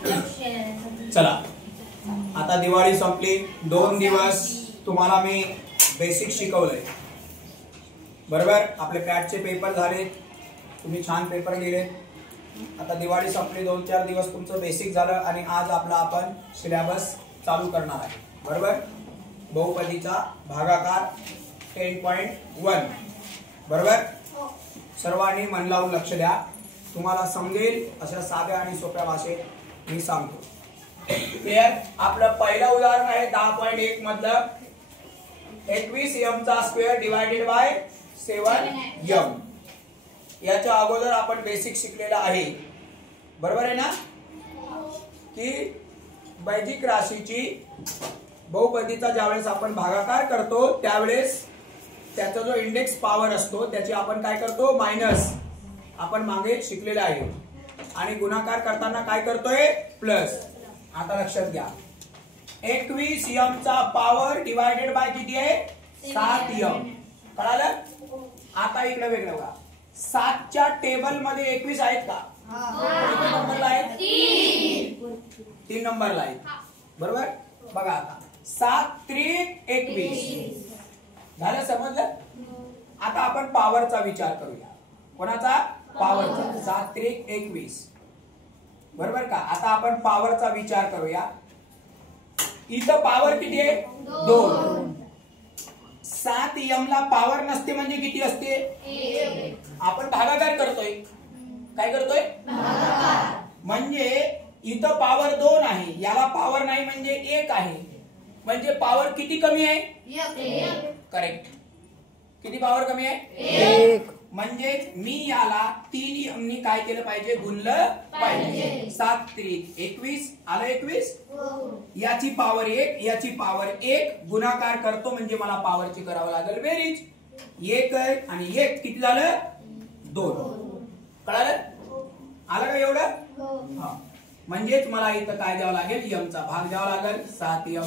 चला आता दिवाळी संपली, 2 दिवस तुम्हाला मी बेसिक शिकवलंय बरोबर. आपले पॅटचे पेपर झाले, तुम्ही छान पेपर लिहिले. आता दिवाळी संपली, 2-4 दिवस तुमचं बेसिक झालं आणि आज आपला आपण सिलेबस चालू करणार आहे बरोबर. बहुपदीचा भागाकार 10.1 बरोबर. सर्वांनी मन लावून लक्ष द्या, तुम्हाला समजेल अशा साध्या आणि सोप्या भाषेत मी सांगतो. क्लियर. आपलं पहिलं उदाहरण आहे 10.1 मधलं 21m चा स्क्वेअर डिवायडेड बाय 7m. याच्या अगोदर आपण बेसिक शिकलेला आहे बरोबर आहे ना, की बैजिक राशीची बहुपदीचा ज्यावेळेस आपण भागाकार करतो त्यावेळेस त्याचा जो इंडेक्स पॉवर असतो त्याची आपण काय करतो मायनस, आपण मागे शिकलेला आहे. आणि गुणाकार करताना काय करतोय प्लस. आता लक्षात घ्या 21m चा पॉवर डिवायडेड बाय किती आहे 7m. कळालं. आता इकडे वेगळं बघा, 7च्या टेबल मध्ये 21 आहेत का? किती नंबरला आहेत? 3 नंबरला आहेत बरोबर. बघा आता 7×3=21 झालं, समजलं. आता आपण पॉवरचा विचार करूया. कोणाचा? पॉवरचा. 7×3=21 बरोबर का. आता आपण पॉवरचा विचार करूया. इथं पॉवर किती आहे 2. 7m ला पॉवर नसते म्हणजे किती असते 1. आपण भागाकार करतोय. काय करतोय? भागाकार. म्हणजे इथं पॉवर 2 आहे, याला पॉवर नाही म्हणजे 1 आहे. म्हणजे पॉवर किती कमी आहे 1. करेक्ट. किती पॉवर कमी आहे 1. म्हणजे मी याला 3m नी काय केलं पाहिजे गुणलं पाहिजे. 7×3=21 आलं 21. याची पॉवर 1, याची पॉवर 1 गुणाकार करतो म्हणजे मला पॉवरची करावं लागेल बेरीज. 1 आणि 1 किती झालं 2. कळालं. आलं का एवढं. हा म्हणजेच मला इथं काय द्यावं लागेल m चा भाग द्यावा लागेल 7m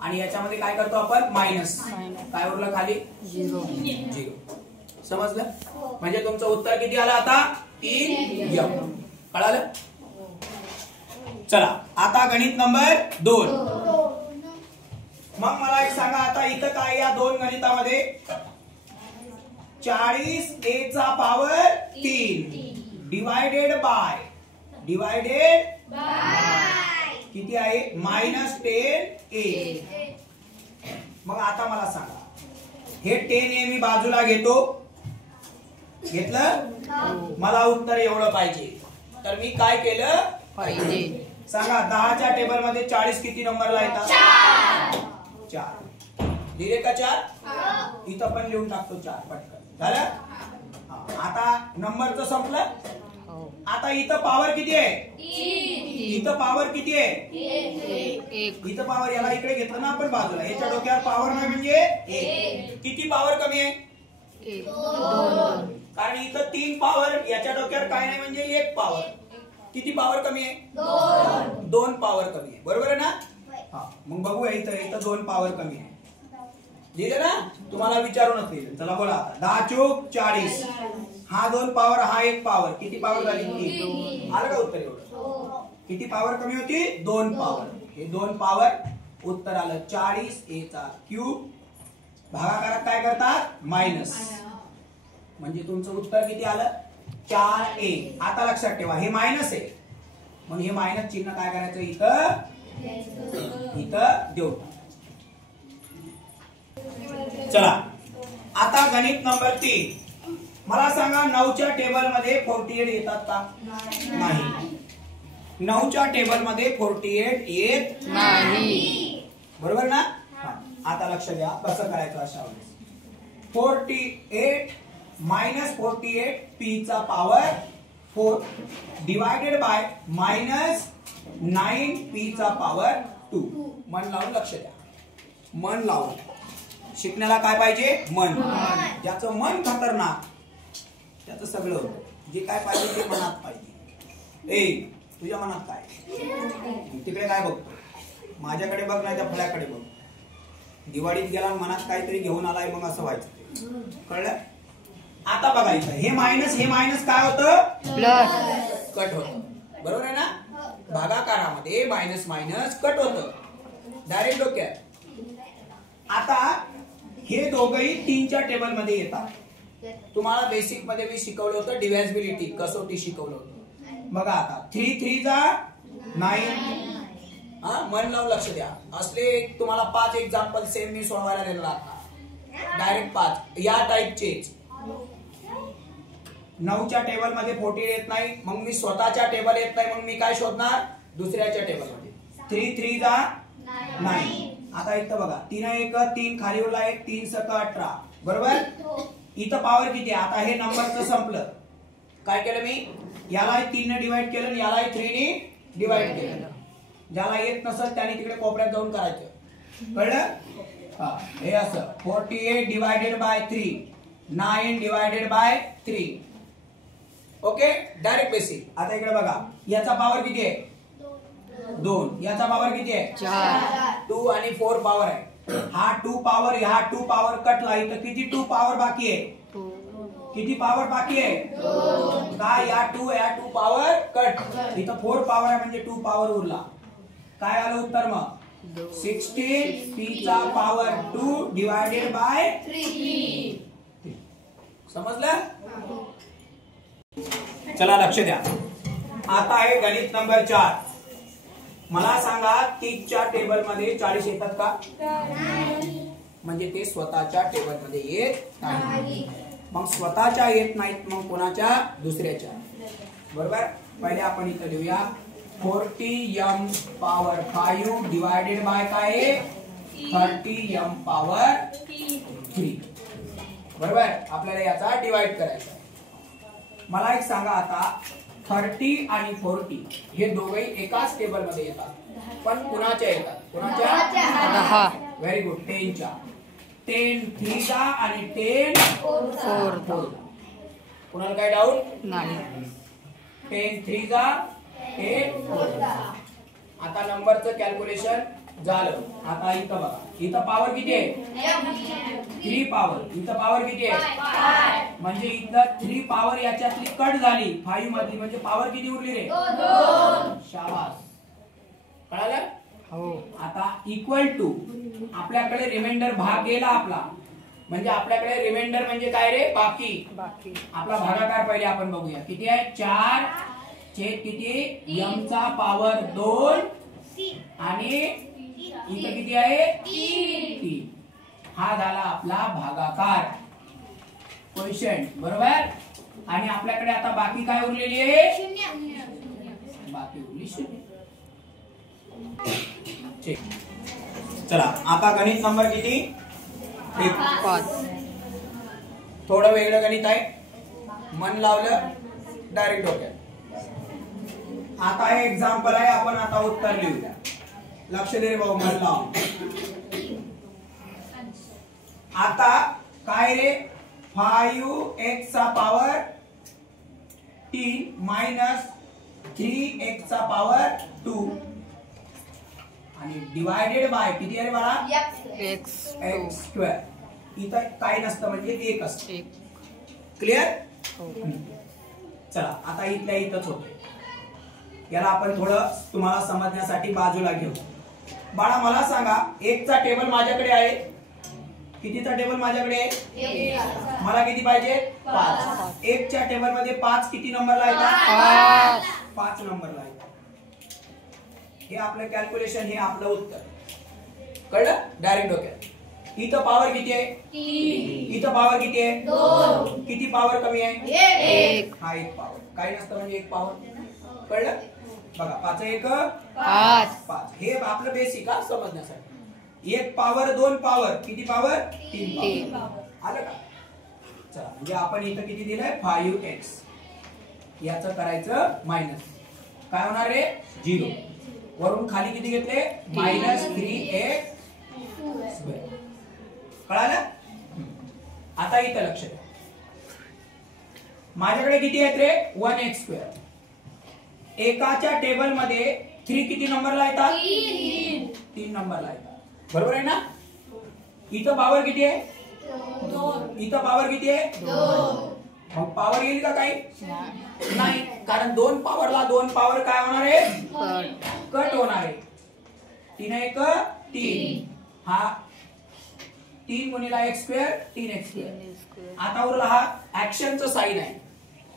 आणि याच्यामध्ये काय करतो आपण मायनस. काय उरलं खाली 0. समजलं. म्हणजे तुमचं उत्तर किती आलं आता 3m. कळालं. चला आता गणित नंबर 2. मग मला एक सांगा आता इथं काय या 2 गणितामध्ये 40a चा पॉवर 3 डिवायडेड बाय किती आहे -10a. मग आता मला सांगा हे 10a मी बाजूला घेतो, घेतलं. मला उत्तर एवढं पाहिजे तर मी काय केलं पाहिजे सांगा. 10च्या टेबल मध्ये 40 किती नंबरला येतात 4. दिले का 4. इथं पण लिहून टाकतो 4 पटकन. झालं. आता नंबरचं संपलं. आता इथं पॉवर किती आहे इथं पॉवर किती आहे 1. इथं पॉवर याला इकडे घेतलं ना आपण बाजूला, याच्या डोक्यावर पॉवर नाही म्हणजे 1. किती पॉवर कमी आहे 2. कारण इथं 3 पॉवर, याच्या डोक्यावर काय नाही म्हणजे 1 पॉवर. किती पॉवर कमी आहे 2 पॉवर कमी आहे बरोबर आहे ना. हा मग बघूया इथं 2 पॉवर कमी आहे. लिहिलं ना, तुम्हाला विचारूनच लिहिलं. चला बोला आता 10×4=40. हा 2 पॉवर, हा 1 पॉवर. किती पॉवर झाली 3. आलं का उत्तर एवढं. किती पॉवर कमी होती 2 पॉवर. हे 2 पॉवर उत्तर आलं 40a चा क्यूब. भागाकारात काय करतात मायनस. म्हणजे तुमचं उत्तर किती आलं 4a. आता लक्षात ठेवा हे मायनस आहे म्हणून हे मायनस चिन्ह काय करायचं इथं देऊ. चला आता गणित नंबर 3. मला सांगा 9च्या टेबल मध्ये 48 येतात का नाही. 9च्या टेबल मध्ये 48 येत नाही बरोबर ना. आता लक्ष द्या कसं करायचं अशा वेळेस. 48 -48 p चा पॉवर 4 डिवायडेड बाय -9 p चा पॉवर 2. मन लावून लक्ष द्या. मन लावून शिकण्याला काय पाहिजे मन. ज्याचं मन खतरनाक त्याचं सगळं होतं. जे काय पाहिजे ते मनात पाहिजे. तुझ्या मनात काय तिकडे काय बघतो, माझ्याकडे बघ नाही त्या फळ्याकडे बघ. दिवाळीत गेला मनात काहीतरी घेऊन आलाय मग असं व्हायचं. कळलं. आता बघायचं हे मायनस काय होतं प्लस. कट होतं बरोबर आहे ना. भागाकारामध्ये मायनस मायनस कट होतं डायरेक्ट डोक्यात. आता हे दोघंही 3च्या टेबल मध्ये येतात. तुम्हाला बेसिक मध्ये मी शिकवलं होतं डिव्हायजिबिलिटी, कसोटी शिकवलं होतं. बघा आता 3 3 जा 9. मन लावून लक्ष द्या. असले तुम्हाला 5 एक्झाम्पल सेम मी सोडवायला दिलेला आता डायरेक्ट 5 या टाइपचेच. 9च्या टेबल मध्ये 14 येत नाही, मग मी स्वतःच्या टेबल येत नाही, मग मी काय शोधणार दुसऱ्याच्या टेबल मध्ये. 3 3 जा 9. आता इथं बघा 3 1 3 खाली उरला 1 3 सक 18 बरोबर. इथं पॉवर किती आहे? आता हे नंबरचं संपलं. काय केलं मी? याला 3 ने डिवाइड केलं आणि याला 3 ने डिवाइड केलं. ज्याला येत नसेल त्याने तिकडे कोपऱ्यात जाऊन करायचं. कळलं? हे असं 48 divided by 3 9 divided by 3. Okay direct basic. आता इकडे बघा याचा पॉवर किती आहे? 2. याचा पॉवर किती आहे? 4. 2 आणि 4 पॉवर आहे. हा 2 पॉवर हा 2 पॉवर कटला. इथं किती 2 पॉवर बाकी आहे? किती पॉवर बाकी आहे? 2. काय या 2 पॉवर कट. इथं 4 पॉवर आहे म्हणजे 2 पॉवर उरला. काय आलं उत्तर मग? 16 p चा पॉवर 2 डिवायडेड बाय 3. समजलं? चला लक्ष द्या. आता आहे गणित नंबर 4. मला सांगा 30च्या टेबल मध्ये 40 येतात का? म्हणजे ते स्वतःच्या टेबल मध्ये येत नाही. मग स्वतःच्या येत नाहीत, मग कोणाच्या? दुसऱ्याच्या. बरोबर. पहिले आपण इथं लिहूया 40m पॉवर 5 डिवायडेड बाय काय? 30m power 3. बरोबर. आपल्याला याचा डिवाइड करायचा. मला एक सांगा आता 30 आणि 40 हे दोघेही एकाच टेबल मध्ये येतात, पण कुणाच्या येतात? कुणाच्या? Very good. 10च्या. 10 3 जा आणि 10 4. कुणाला काय डाऊट नाही? 10 3 जा 10 4. आता नंबरचं कॅल्क्युलेशन झालं. आता इथं बघा इथं पॉवर किती आहे? 3 पॉवर. इथं पॉवर किती आहे? म्हणजे इथं 3 पॉवर याच्यातली कट झाली 5 मधली, म्हणजे पॉवर किती उरली रे? 2. शाबास. कळालं? हो. आता इक्वल टू आपल्याकडे रिमाइंडर भाग गेला आपला, म्हणजे आपल्याकडे रिमाइंडर म्हणजे काय रे? बाकी. आपला भागाकार पहिले आपण बघूया. किती आहे? 4 छेद किती? m चा पॉवर 2 आणि इथं किती आहे? 3. हा झाला आपला भागाकार क्वोशिएंट. बरोबर. आणि आपल्याकडे आता बाकी काय उरलेली आहे? बाकी उरली 0. ठीक. चला आता गणित नंबर किती? 5. थोडं वेगळं गणित आहे. मन लावलं डायरेक्ट डोक्यात. आता हे एक्झाम्पल आहे. आपण आता उत्तर लिहूया. लक्ष दे रे भाऊ, मन लाव. आता काय रे? 5x चा पॉवर 3 मायनस 3x चा पॉवर 2 आणि डिवायडेड बाय किती आहे बाळा? x². इथं काय नसतं म्हणजे 1 असतं. क्लिअर? चला आता इथल्या इथंच होते. याला आपण थोडं तुम्हाला समजण्यासाठी बाजूला घेऊ. बाळा मला सांगा 1 चा टेबल माझ्याकडे आहे. कितीचा टेबल माझ्याकडे आहे? मला किती पाहिजे? 5. 1 च्या टेबल मध्ये 5 किती नंबरला येतात? 5 नंबरला येतात. हे आपलं कॅल्क्युलेशन, हे आपलं उत्तर. कळलं? डायरेक्ट डोक्यात. इथं पॉवर किती आहे? 3. इथं पॉवर किती आहे? 2. किती पॉवर कमी आहे? 1. हा 1 पॉवर. काही नसतं म्हणजे 1 पॉवर. कळलं? बघा 5 1 5. हे आपलं बेसिक आहे समजण्यासाठी. 1 पॉवर 2 पॉवर किती पॉवर? 3 पॉवर. आलं का? चला म्हणजे आपण इथं किती दिलंय? 5x. याचं करायचं मायनस. काय होणार रे? 0. वरून खाली किती घेतले? -3x². कळालं? आता इथं लक्ष द्या. माझ्याकडे किती आहेत रे? 1x². एकाच्या टेबल मध्ये 3 किती नंबरला येतात? 3 नंबरला येतात. बरोबर आहे ना? इथं पॉवर किती आहे? 2. इथं पॉवर किती आहे? 2. मग पॉवर येईल का काही नाही, कारण 2 पॉवरला 2 पॉवर काय होणार आहे, कट होणार आहे. 3 1 3, हा 3 गुणिला x स्क्वेअर 3x स्क्वेअर. आता उरला हा ऍक्शनचं साइन आहे,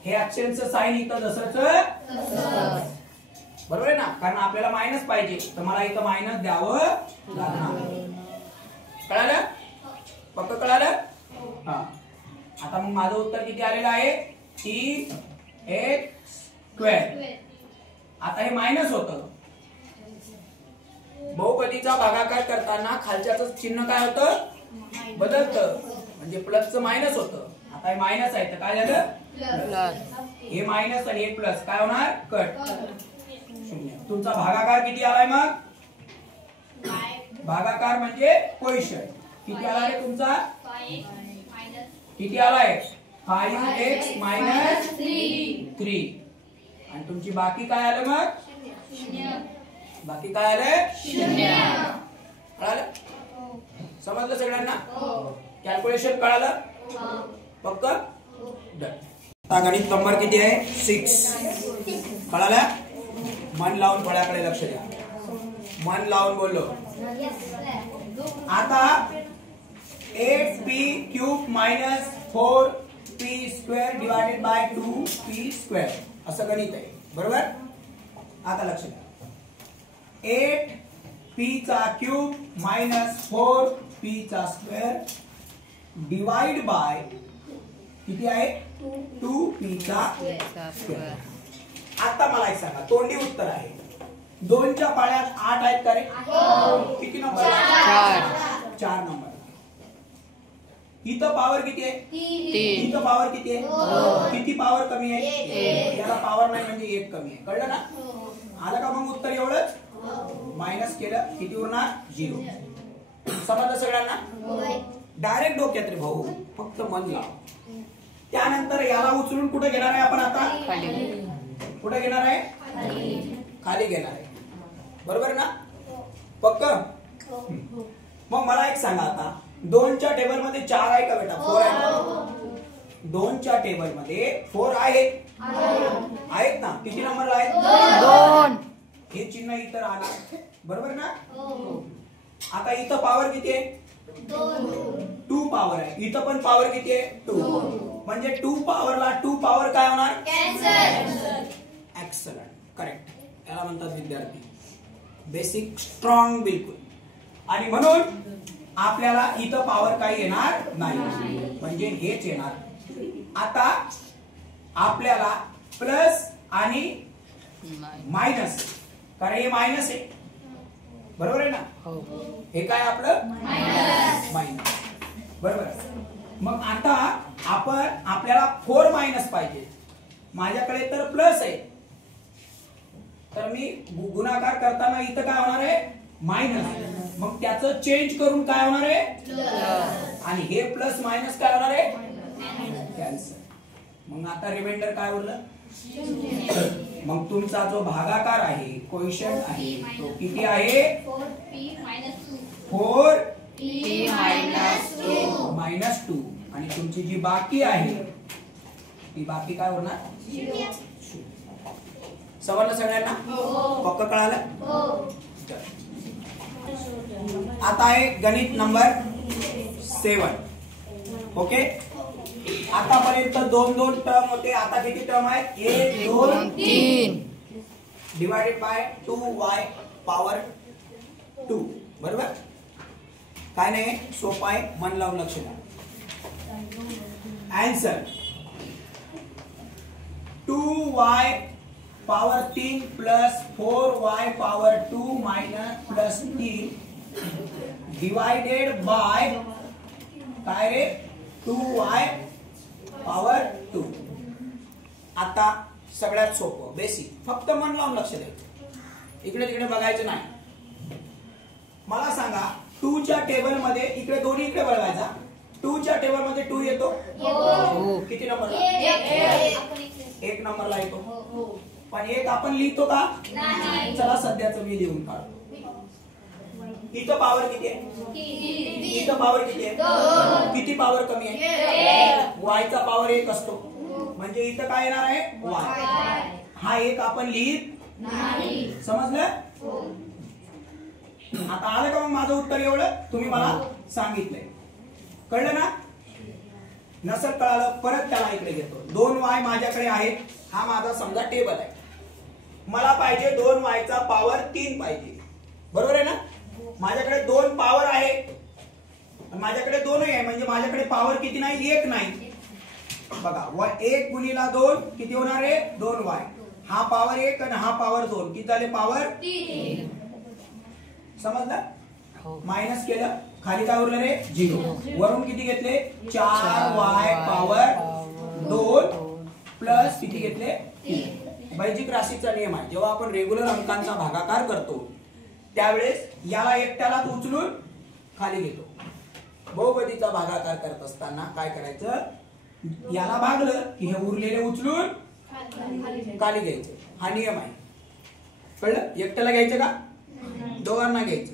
हे ऍक्शनचं साइन इथं जसंच बरोबर आहे ना, कारण आपल्याला मायनस पाहिजे तर मला इथं मायनस द्यावं लागणार. कळालं, पक्क कळालं. हा आता मग माझं उत्तर किती आलेलं आहे, 3x स्क्वेअर. आता हे मायनस होतं, बहुपदीचा भागाकार करताना खालच्याचं चिन्ह काय होतं, बदलतं, म्हणजे प्लसचं मायनस होतं. आता हे मायनस आहे तर काय झालं, हे मायनस आणि हे प्लस काय होणार, कट, 0. तुमचा भागाकार किती आलाय, मग भागाकार म्हणजे कोइफिशिएंट किती आलाय तुमचा, किती आलाय, 5x - 3. आणि तुमची बाकी काय आलं, मग बाकी काय आलंय, 0. कळालं, समजलं सगळ्यांना, कॅल्क्युलेशन कळालं, पक्क. आता गणित नंबर किती आहे, 6. कळालं, मन लावून फळ्याकडे लक्ष द्या, मन लावून बोललो. आता 8p³ - 4p² divided by 2p² असं गणित आहे, बरोबर. आता लक्ष द्या, 8p³ - 4p² डिवाइड बाय किती आहे, 2p². आता मला एक सांगा, तोंडी उत्तर आहे, 2च्या पाड्यात 8 आहेत का रे, किती नंबर, 4 नंबर. इथं पॉवर किती आहे, 3. इथं पॉवर किती आहे, किती पॉवर कमी आहे, याला पॉवर नाही म्हणजे 1 कमी आहे, कळलं ना. आलं का मग उत्तर एवढंच, मायनस केलं किती उरणार, 0. समजलं सगळ्यांना, डायरेक्ट डोक्यात रे भाऊ, फक्त मन लाव. त्यानंतर याला उचलून कुठे घेणार आहे आपण, आता कुठे घेणार आहे, खाली घेणार आहे, बरोबर ना, पक्क. मग मला एक सांगा, आता 2च्या टेबल मध्ये 4 आहे का बेटा, 4 आहे. 2च्या टेबल मध्ये 4 आहेत ना, किती नंबरला आहेत, 2. हे चिन्ह इथं राहणार, बरोबर ना. आता इथं पॉवर किती आहे, 2 पॉवर आहे, इथं पण पॉवर किती आहे, 2. म्हणजे 2 पॉवरला 2 पॉवर काय होणार, कॅन्सल. Excellent, correct. याला म्हणतात विद्यार्थी बेसिक स्ट्रॉंग, बिलकुल. आणि म्हणून आपल्याला इथं पॉवर काही येणार नाही, म्हणजे हेच येणार. आता आपल्याला प्लस आणि मायनस, कारण हे मायनस आहे, बरोबर आहे ना, हे काय आपलं मायनस, बरोबर. मग आता आपल्याला 4 मायनस पाहिजे, माझ्याकडे तर प्लस आहे, तर मी गुणाकार करताना इथं काय होणार आहे, मायनस. मग त्याचं चेंज करून काय होणार आहे, प्लस. आणि हे प्लस मायनस काय होणार आहे, कॅन्सल. मग आता रिमाइंडर काय उरलं, मग तुमचा जो भागाकार आहे, कोइफिशिएंट आहे, तो किती आहे, 4p - 2. आणि तुमची जी बाकी आहे ती बाकी काय होणार, 0. समजलं सगळ्यांना, पक्क कळालं. आता आहे गणित नंबर 7. ओके, आतापर्यंत 2 टर्म होते, आता किती टर्म आहेत, 1 2 3 डिवाइडेड बाय 2y पॉवर 2, बरोबर. काय नाही, सोपा आहे, मन लावून लक्ष द्या. Answer 2y power 3 plus 4y power 2 minus plus 3 divided by काय रे, 2y पॉवर 2. आता सगळ्यात सोपं, बेसिक, फक्त मन लावून लक्ष द्यायचं, इकडे तिकडे बघायचं नाही. मला सांगा, 2च्या टेबल मध्ये इकडे दोन्ही इकडे बघायचा, 2च्या टेबल मध्ये 2 येतो, किती नंबरला, 1 नंबरला येतो. पण 1 आपण लिहितो का, चला सध्याचं मी लिहून काढतो. इथं पॉवर किती आहे, इथं पॉवर किती आहे, किती पॉवर कमी आहे, y चा पॉवर 1 असतो, म्हणजे इथं काय येणार आहे y. हा एक आपण लिहित नाही. समजलं? आता आलं का मग माझं उत्तर एवढं तुम्ही मला सांगितलंय. कळलं ना? नसेल कळालं परत त्याला इकडे घेतो. 2y माझ्याकडे आहेत. हा माझा समजा टेबल आहे. मला पाहिजे 2y चा पॉवर 3 पाहिजे. बरोबर आहे ना? माझ्याकडे 2 पॉवर आहे. माझ्याकडे 2 आहे म्हणजे माझ्याकडे पॉवर किती नाही 1 नाही. बघा 1 गुणिला 2 किती होणार आहे 2y. हा पॉवर 1 आणि हा पॉवर 2 किती झाले पॉवर 3. समजलं? मायनस केलं खाली काय उरलं रे 0. वरून किती घेतले 4y पॉवर 2 प्लस किती घेतले 3. बैजिक राशीचा नियम आहे. जेव्हा आपण रेग्युलर अंकांचा भागाकार करतो त्यावेळेस याला एकट्याला उचलून खाली घेतो. बहुपदीचा भागाकार करत असताना काय करायचं याला भागलं की हे उरलेले उचलून खाली घ्यायचे. हा नियम आहे. कळलं? एकट्याला घ्यायचं का दोघांना घ्यायचं.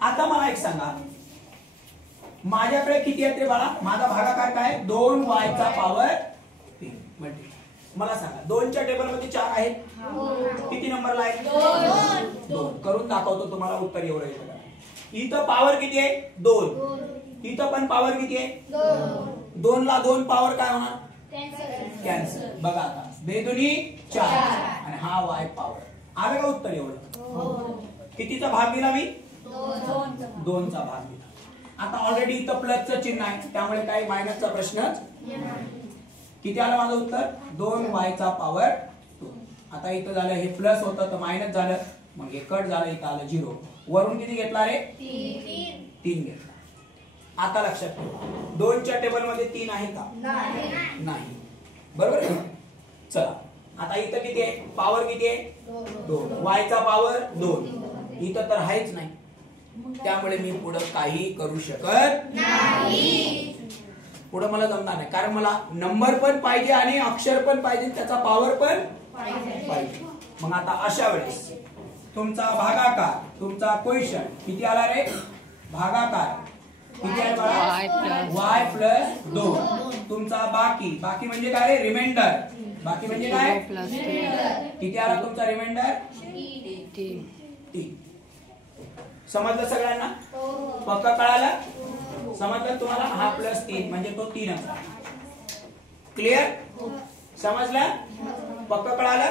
आता मला एक सांगा माझ्याकडे किती आहेत रे बाळा. माझा भागाकार काय 2y चा पॉवर 3 म्हणजे मला सांगा 2 च्या टेबल मध्ये 4 आहेत. किती नंबरला आहे 2. करून दाखवतो तुम्हाला उत्तर एवढं येतं. इथं पॉवर किती आहे 2. इथं पण पॉवर किती आहे 2 ला 2 पॉवर काय होणार कॅन्सल. बघा आता 2 दुनी 4 आणि हा y पॉवर. आलं का उत्तर एवढं. कितीचा भाग दिला मी 2 चा भाग दिला. आता ऑलरेडी इथं प्लसचं चिन्ह आहे त्यामुळे काही मायनसचा प्रश्नच. किती आलं माझं उत्तर 2y चा पॉवर 2. आता इथं झालं हे प्लस होतं तर मायनस झालं मग हे कट झालं इथं आलं 0. वरून किती घेतला रे 3 घेतला. आता लक्षात ठेवा 2 च्या टेबल मध्ये 3 आहे का नाही. बरोबर आहे. चला आता इथं किती आहे पॉवर किती आहे 2. y चा पॉवर 2 इथं तर आहेच नाही त्यामुळे मी पुढे काही करू शकत नाही. पुढे मला जमणार नाही कारण मला नंबर पण पाहिजे आणि अक्षर पण पाहिजे त्याचा पॉवर पण पाहिजे. मग आता अशा वेळेस तुमचा भागाकार तुमचा क्वेश्चन किती आला रे भागाकार किती आहे बघा y प्लस 2. तुमचा बाकी म्हणजे काय रे रिमाइंडर. बाकी म्हणजे काय किती आला तुमचा रिमाइंडर 3. समजलं सगळ्यांना पक्का कळालं समजलं तुम्हाला. हा प्लस 3 म्हणजे तो 3 असला. क्लिअर समजलं पक्का कळालं.